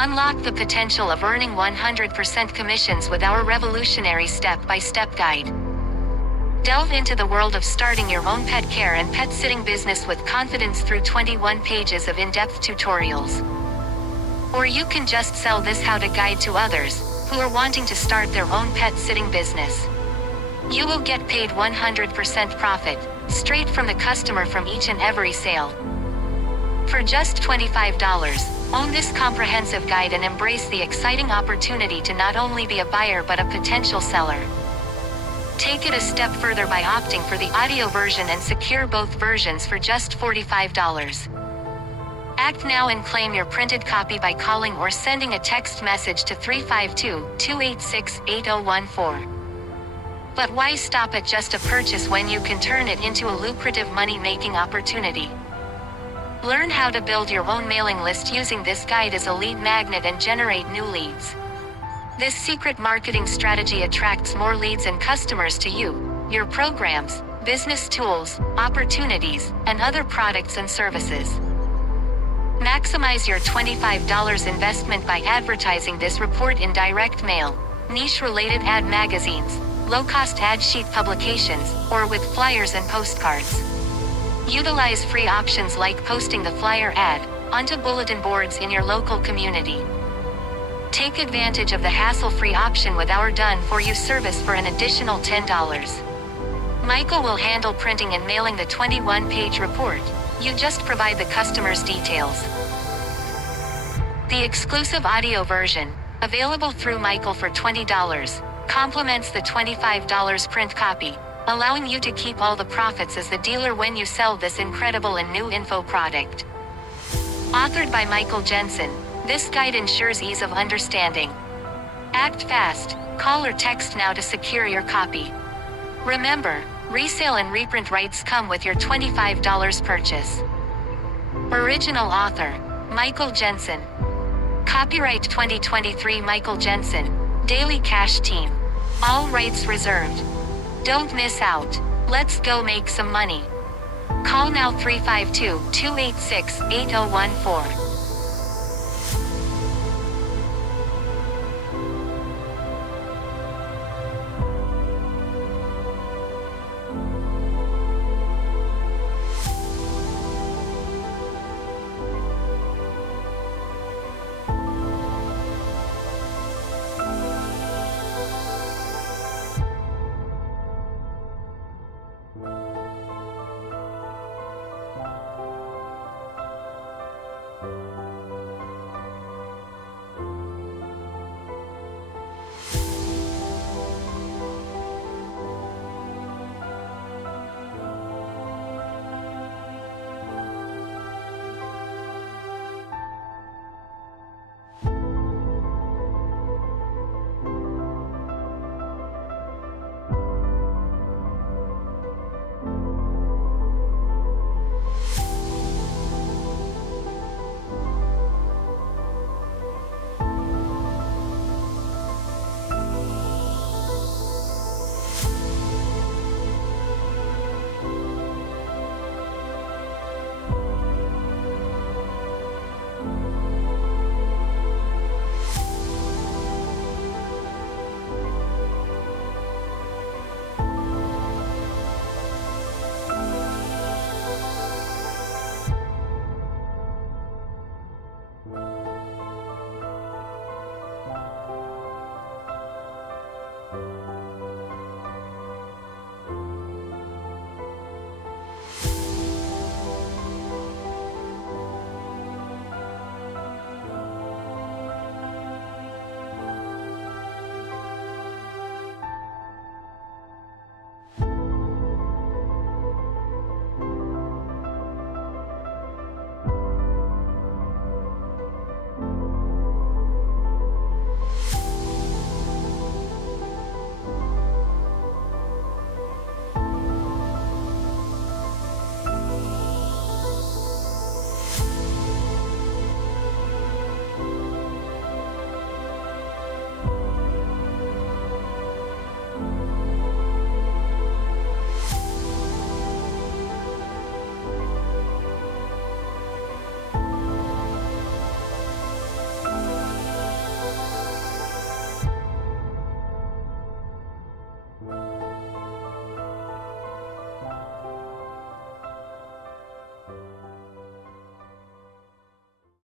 Unlock the potential of earning 100% commissions with our revolutionary step-by-step guide. Delve into the world of starting your own pet care and pet sitting business with confidence through 21 pages of in-depth tutorials. Or you can just sell this how-to guide to others who are wanting to start their own pet sitting business. You will get paid 100% profit, straight from the customer from each and every sale. For just $25, own this comprehensive guide and embrace the exciting opportunity to not only be a buyer but a potential seller. Take it a step further by opting for the audio version and secure both versions for just $45. Act now and claim your printed copy by calling or sending a text message to 352-286-8014. But why stop at just a purchase when you can turn it into a lucrative money-making opportunity? Learn how to build your own mailing list using this guide as a lead magnet and generate new leads. This secret marketing strategy attracts more leads and customers to you, your programs, business tools, opportunities, and other products and services. Maximize your $25 investment by advertising this report in direct mail, niche-related ad magazines, low-cost ad sheet publications, or with flyers and postcards. Utilize free options like posting the flyer ad onto bulletin boards in your local community. Take advantage of the hassle-free option with our done-for-you service for an additional $10. Michael will handle printing and mailing the 21-page report. You just provide the customer's details. The exclusive audio version, available through Michael for $20, complements the $25 print copy, allowing you to keep all the profits as the dealer when you sell this incredible and new info product. Authored by Michael Jensen, this guide ensures ease of understanding. Act fast, call or text now to secure your copy. Remember, resale and reprint rights come with your $25 purchase. Original author, Michael Jensen. Copyright 2023 Michael Jensen, Daily Cash Team. All rights reserved. Don't miss out. Let's go make some money. Call now 352-286-8014.